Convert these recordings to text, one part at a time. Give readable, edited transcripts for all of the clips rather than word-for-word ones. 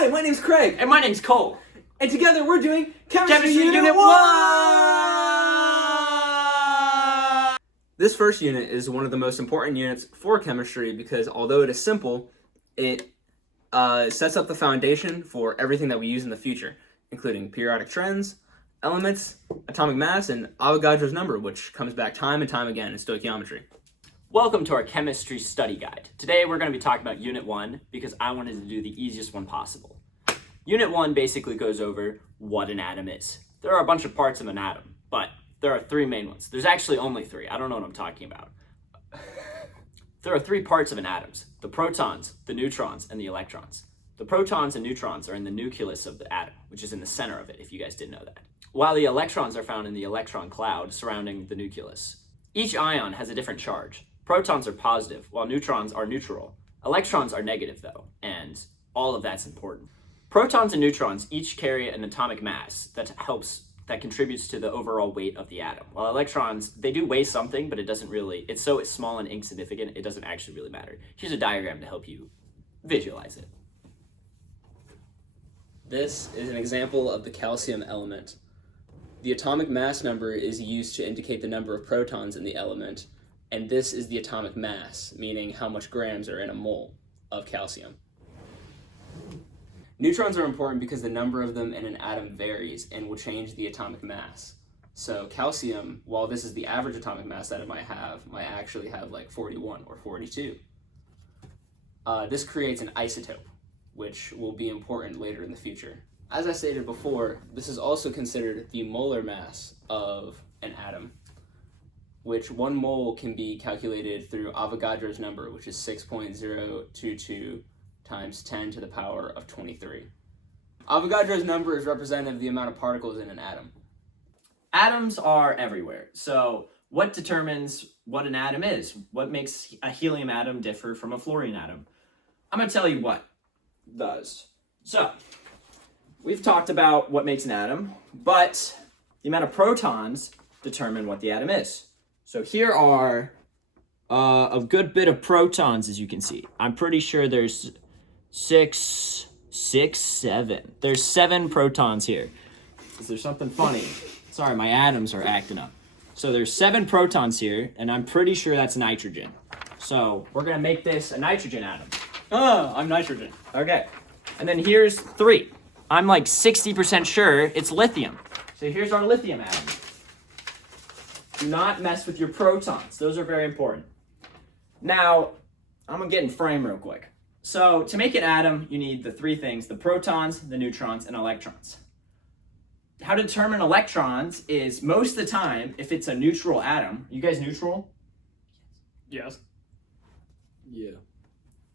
Hi, my name's Craig. And my name's Cole. And together we're doing Chemistry Unit 1! This first unit is one of the most important units for chemistry because although it is simple, it sets up the foundation for everything that we use in the future, including periodic trends, elements, atomic mass, and Avogadro's number, which comes back time and time again in stoichiometry. Welcome to our chemistry study guide. Today we're going to be talking about Unit 1 because I wanted to do the easiest one possible. Unit 1 basically goes over what an atom is. There are a bunch of parts of an atom, but there are three main ones. There's actually only three. I don't know what I'm talking about. There are three parts of an atom: the protons, the neutrons, and the electrons. The protons and neutrons are in the nucleus of the atom, which is in the center of it, if you guys didn't know that. While the electrons are found in the electron cloud surrounding the nucleus. Each ion has a different charge. Protons are positive, while neutrons are neutral. Electrons are negative, though, and all of that's important. Protons and neutrons each carry an atomic mass that contributes to the overall weight of the atom. While electrons, they do weigh something, but it's so small and insignificant, it doesn't actually really matter. Here's a diagram to help you visualize it. This is an example of the calcium element. The atomic mass number is used to indicate the number of protons in the element, and this is the atomic mass, meaning how much grams are in a mole of calcium. Neutrons are important because the number of them in an atom varies and will change the atomic mass. So calcium, while this is the average atomic mass that it might actually have like 41 or 42. This creates an isotope, which will be important later in the future. As I stated before, this is also considered the molar mass of an atom, which 1 mole can be calculated through Avogadro's number, which is 6.022 times 10 to the power of 23. Avogadro's number is representative of the amount of particles in an atom. Atoms are everywhere. So what determines what an atom is? What makes a helium atom differ from a fluorine atom? I'm going to tell you what does. So we've talked about what makes an atom, but the amount of protons determine what the atom is. So here are a good bit of protons, as you can see. I'm pretty sure there's seven. There's 7 protons here. Is there something funny? Sorry, my atoms are acting up. So there's 7 protons here, and I'm pretty sure that's nitrogen. So we're gonna make this a nitrogen atom. Oh, I'm nitrogen. Okay. And then here's 3. I'm like 60% sure it's lithium. So here's our lithium atom. Do not mess with your protons. Those are very important. Now, I'm gonna get in frame real quick. So to make an atom, you need the 3 things: the protons, the neutrons, and electrons. How to determine electrons is most of the time, if it's a neutral atom, you guys neutral? Yes. Yeah.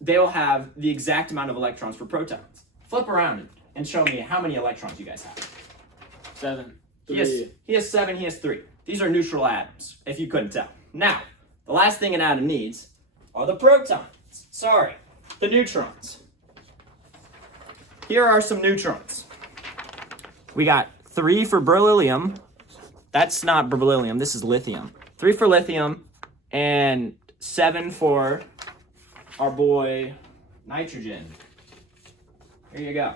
They'll have the exact amount of electrons for protons. Flip around and show me how many electrons you guys have. 7. He has 7, he has 3. These are neutral atoms, if you couldn't tell. Now, the last thing an atom needs are the protons. Sorry, the neutrons. Here are some neutrons. We got 3 for beryllium. That's not beryllium, this is lithium. 3 for lithium, and 7 for our boy nitrogen. Here you go.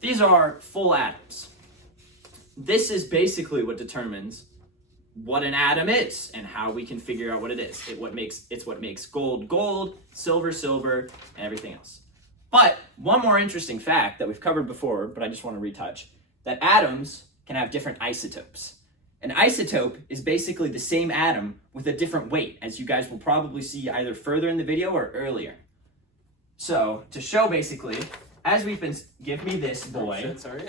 These are full atoms. This is basically what determines what an atom is and how we can figure out what it is. It's what makes gold gold, silver silver, and everything else. But one more interesting fact that we've covered before, but I just want to retouch, that atoms can have different isotopes. An isotope is basically the same atom with a different weight, as you guys will probably see either further in the video or earlier. So to show basically, as we've been, give me this boy. Oh, shit, sorry.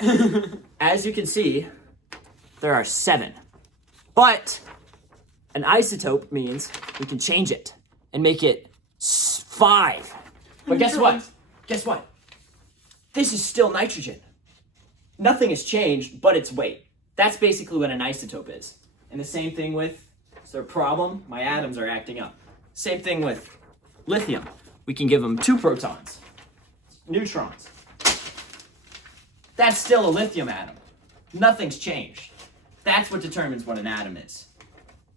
As you can see, there are 7. But an isotope means we can change it and make it 5. But guess what? Guess what? This is still nitrogen. Nothing has changed but its weight. That's basically what an isotope is. And the same thing with, is there a problem? My atoms are acting up. Same thing with lithium. We can give them 2 protons, neutrons. That's still a lithium atom. Nothing's changed. That's what determines what an atom is.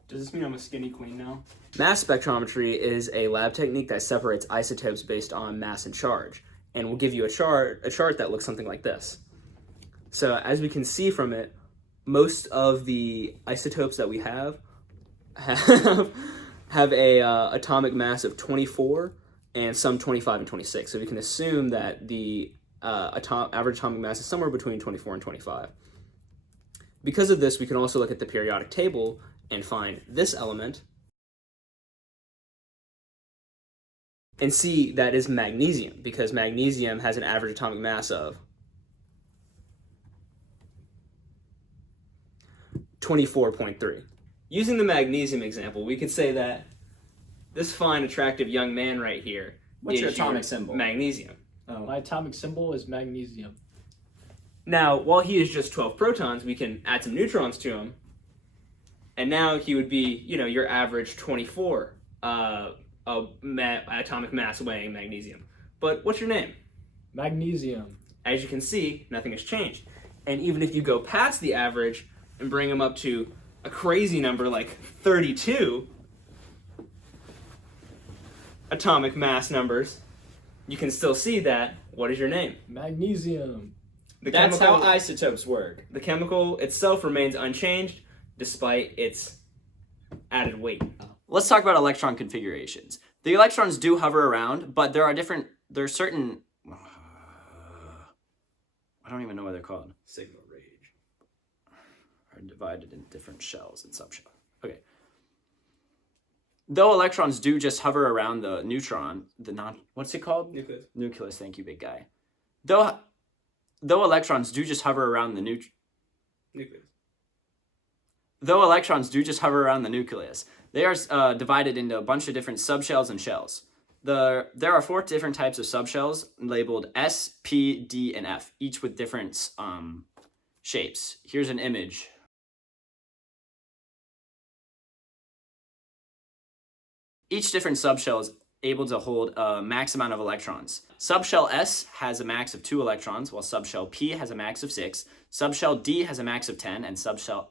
Does this mean I'm a skinny queen now? Mass spectrometry is a lab technique that separates isotopes based on mass and charge. and we'll give you a chart that looks something like this. So as we can see from it, most of the isotopes that we have a atomic mass of 24 and some 25 and 26. So we can assume that the average atomic mass is somewhere between 24 and 25. Because of this, we can also look at the periodic table and find this element and see that is magnesium, because magnesium has an average atomic mass of 24.3. Using the magnesium example, we could say that this fine, attractive young man right here What's your is atomic symbol? Magnesium. My atomic symbol is magnesium. Now, while he is just 12 protons, we can add some neutrons to him, and now he would be, your average 24 atomic mass weighing magnesium. But what's your name? Magnesium. As you can see, nothing has changed. And even if you go past the average and bring him up to a crazy number like 32 atomic mass numbers, you can still see that. What is your name? Magnesium. That's how isotopes work. The chemical itself remains unchanged despite its added weight. Let's talk about electron configurations. The electrons do hover around, but there are certain, I don't even know what they're called. Sigma rage. Are divided in different shells and subshells. Okay. Though electrons do just hover around the neutron, what's it called? Nucleus. Nucleus, thank you, big guy. Though electrons do just hover around the Nucleus. Though electrons do just hover around the nucleus, they are divided into a bunch of different subshells and shells. There are 4 different types of subshells labeled S, P, D, and F, each with different shapes. Here's an image. Each different subshell is able to hold a max amount of electrons. Subshell S has a max of 2 electrons, while subshell P has a max of 6, subshell D has a max of 10, and subshell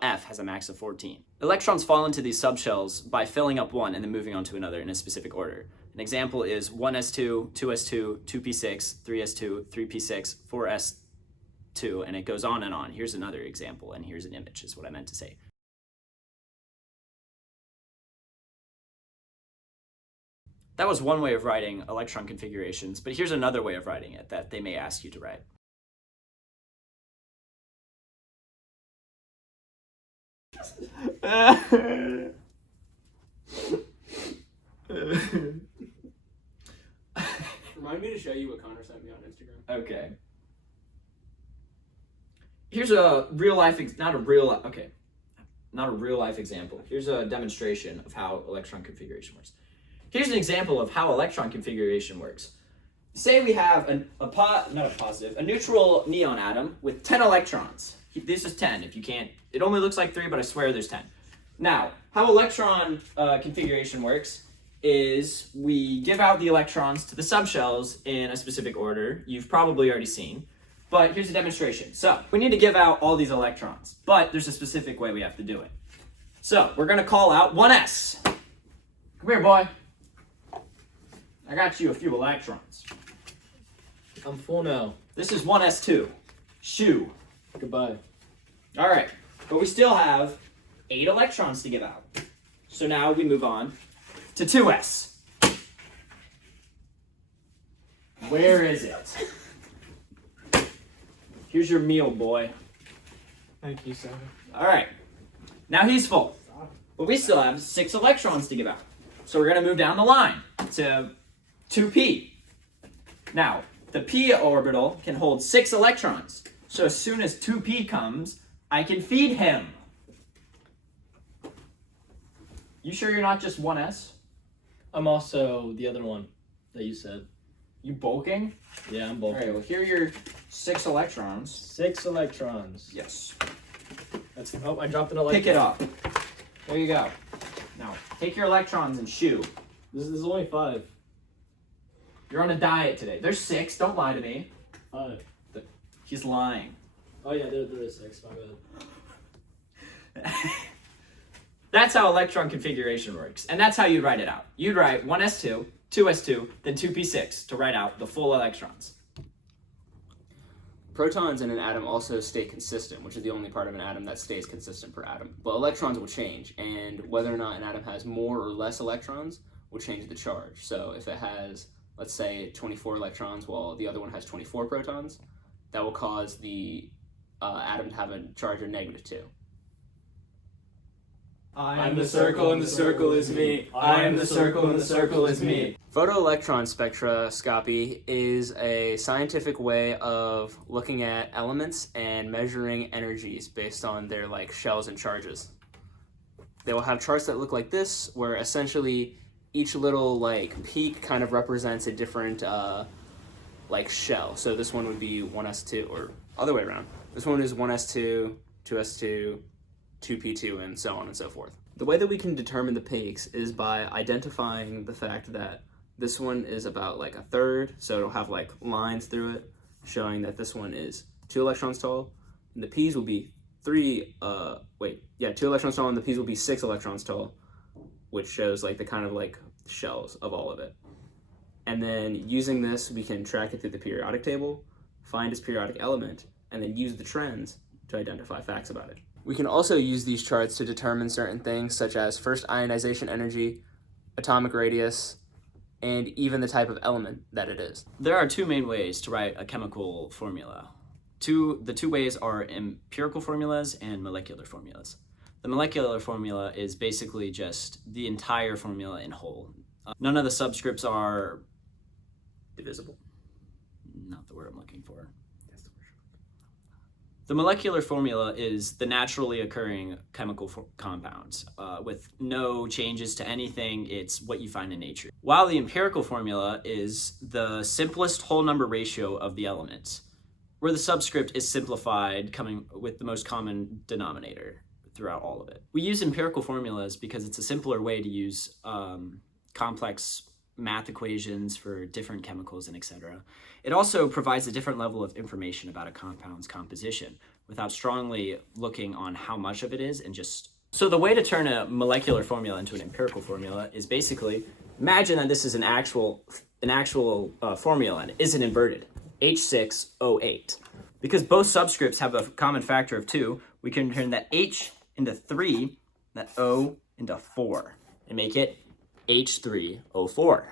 F has a max of 14. Electrons fall into these subshells by filling up one and then moving on to another in a specific order. An example is 1s2, 2s2, 2p6, 3s2, 3p6, 4s2, and it goes on and on. Here's another example, and here's an image, is what I meant to say. That was one way of writing electron configurations, but here's another way of writing it that they may ask you to write. Remind me to show you what Connor sent me on Instagram. Okay. Here's a real life, not a real life example. Here's a demonstration of how electron configuration works. Here's an example of how electron configuration works. Say we have a neutral neon atom with 10 electrons. This is 10. If you can't, it only looks like 3, but I swear there's 10. Now, how electron configuration works is we give out the electrons to the subshells in a specific order. You've probably already seen. But here's a demonstration. So, we need to give out all these electrons, but there's a specific way we have to do it. So, we're going to call out 1s. Come here, boy. I got you a few electrons. I'm full now. This is 1s2. Shoo. Goodbye. All right, but we still have 8 electrons to give out. So now we move on to 2s. Where is it? Here's your meal, boy. Thank you, sir. All right, now he's full, but we still have 6 electrons to give out. So we're gonna move down the line to 2p. Now, the p orbital can hold 6 electrons. So as soon as 2p comes, I can feed him. You sure you're not just 1s? I'm also the other one that you said. You bulking? Yeah, I'm All both. right, well, here are your 6 electrons. 6 electrons. Yes. That's. Oh, I dropped an electron. Pick it up. There you go. Now, take your electrons and shoo. This is only 5. You're on a diet today. There's 6. Don't lie to me. 5. He's lying. Oh yeah, there is 6. My bad. That's how electron configuration works. And that's how you'd write it out. You'd write 1s2, 2s2, then 2p6 to write out the full electrons. Protons in an atom also stay consistent, which is the only part of an atom that stays consistent per atom. But electrons will change, and whether or not an atom has more or less electrons will change the charge. So if it has, let's say, 24 electrons while the other one has 24 protons, that will cause the atom to have a charge of -2. I am the circle and the circle is me. I am the circle and the circle is me. Photoelectron spectroscopy is a scientific way of looking at elements and measuring energies based on their like shells and charges. They will have charts that look like this, where essentially each little like peak kind of represents a different like shell. So this one would be 1s2, or other way around. This one is 1s2, 2s2, 2p2, and so on and so forth. The way that we can determine the peaks is by identifying the fact that this one is about like a third, so it'll have like lines through it showing that this one is 2 electrons tall, and the p's will be 2 electrons tall, and the p's will be 6 electrons tall, which shows like the kind of like shells of all of it. And then using this, we can track it through the periodic table, find its periodic element, and then use the trends to identify facts about it. We can also use these charts to determine certain things such as first ionization energy, atomic radius, and even the type of element that it is. There are two main ways to write a chemical formula. The two ways are empirical formulas and molecular formulas. The molecular formula is basically just the entire formula in whole. None of the subscripts are Divisible. not the word I'm looking for. The molecular formula is the naturally occurring chemical compounds with no changes to anything. It's what you find in nature. While the empirical formula is the simplest whole number ratio of the elements, where the subscript is simplified, coming with the most common denominator throughout all of it. We use empirical formulas because it's a simpler way to use complex math equations for different chemicals and etc. It also provides a different level of information about a compound's composition without strongly looking on how much of it is and just... So the way to turn a molecular formula into an empirical formula is basically, imagine that this is an actual formula and it isn't inverted, H6O8. Because both subscripts have a common factor of 2, we can turn that H into 3, that O into 4, and make it H3O4.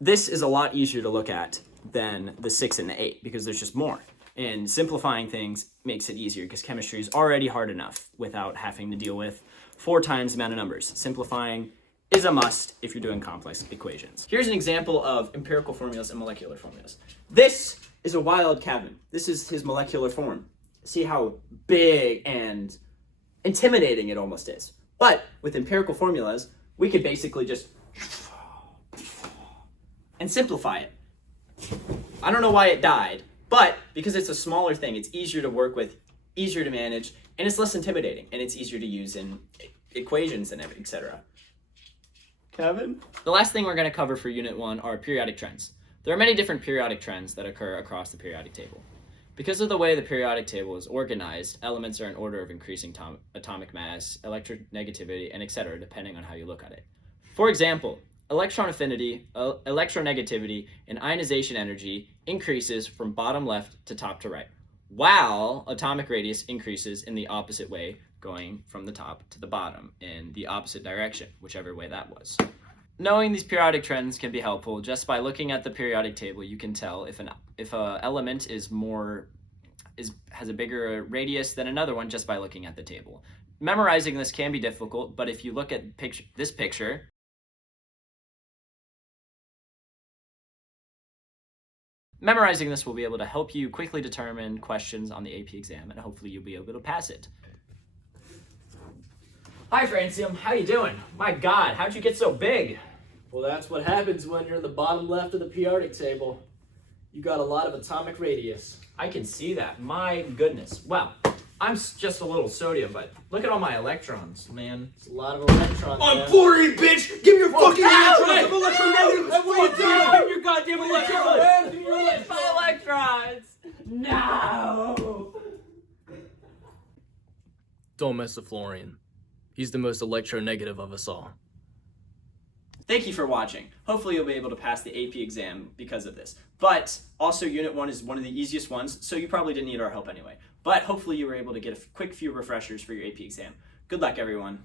This is a lot easier to look at than the 6 and the 8 because there's just more. And simplifying things makes it easier because chemistry is already hard enough without having to deal with 4 times the amount of numbers. Simplifying is a must if you're doing complex equations. Here's an example of empirical formulas and molecular formulas. This is a wild Kevin. This is his molecular form. See how big and intimidating it almost is. But with empirical formulas, we could basically just and simplify it. I don't know why it died, but because it's a smaller thing, it's easier to work with, easier to manage, and it's less intimidating, and it's easier to use in equations and etc. Kevin? The last thing we're going to cover for Unit 1 are periodic trends. There are many different periodic trends that occur across the periodic table. Because of the way the periodic table is organized, elements are in order of increasing atomic mass, electronegativity, and etc., depending on how you look at it. For example, electron affinity, electronegativity, and ionization energy increases from bottom left to top to right, while atomic radius increases in the opposite way, going from the top to the bottom in the opposite direction, whichever way that was. Knowing these periodic trends can be helpful. Just by looking at the periodic table, you can tell if an element has a bigger radius than another one just by looking at the table. Memorizing this can be difficult, but if you look at this picture, memorizing this will be able to help you quickly determine questions on the AP exam, and hopefully you'll be able to pass it. Hi, Francium. How you doing? My God, how'd you get so big? Well, that's what happens when you're in the bottom left of the periodic table. You got a lot of atomic radius. I can see that. My goodness. Well, I'm just a little sodium, but look at all my electrons, man. It's a lot of electrons. I'm fluorine, bitch! Give me your fucking electrons! hey, I'm electronegative! What are you doing? Fuck Give your goddamn electrons! Give me my electrons! No! Don't mess with fluorine. He's the most electronegative of us all. Thank you for watching. Hopefully you'll be able to pass the AP exam because of this. But also Unit 1 is one of the easiest ones, so you probably didn't need our help anyway. But hopefully you were able to get a quick few refreshers for your AP exam. Good luck, everyone.